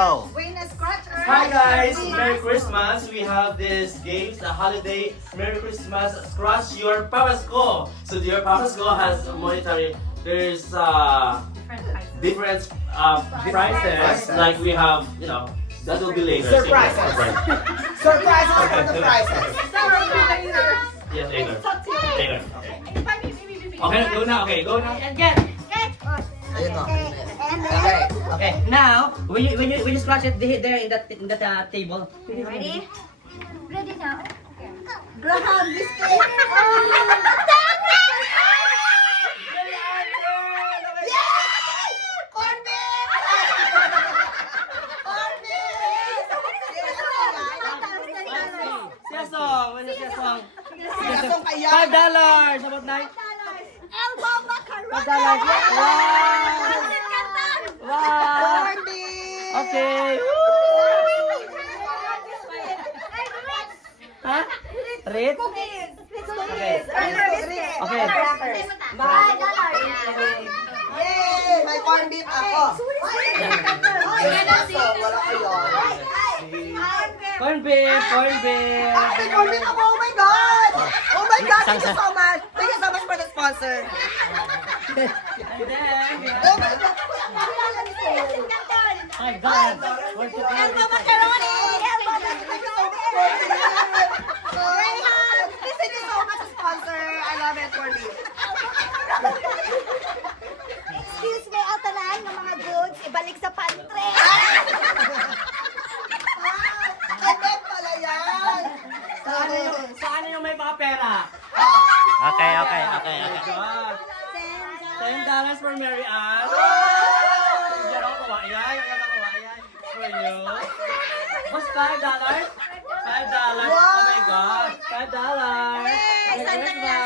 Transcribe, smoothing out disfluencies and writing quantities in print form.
Hi guys, Merry Christmas. We have this games, the holiday Merry Christmas Scratch Your Papasko. So your Papasko has monetary. There's different prizes. Like we have, that will be later. Surprises. Surprises for the prizes. Yes, later. Later. Okay, go na. Okay, go na. And get. Ayun o. Okay. Okay. Now, when you scratch it there in that table. Ready? Ready now? Graham biscuit. Sesong, ano sesong? Sesong kaya. $5. About $9. Elbow macaroni. $5. Wow! Wow! Okay. Ha? Red? Okay. Okay. Yay! May corn beef ako. Wala kayo. Corn beef, corn beef. May corn beef ako. Oh my God! Oh my God! Thank you so much. Thank you so much for the sponsor. Oh my God! My God. Where's the Elbow macaroni. Elbow Thank you so much for Thank you so much, sponsor. I love it, corn beef. Excuse me, atalaan ng mga goods. Ibalik sa pantry. Ano pala yan? Saan yung may mga pera? Okay. God. $10 for Mary Ann. Hindi ako kawayan. For you. Was $5? $5? Oh my God. $5. Merry Christmas.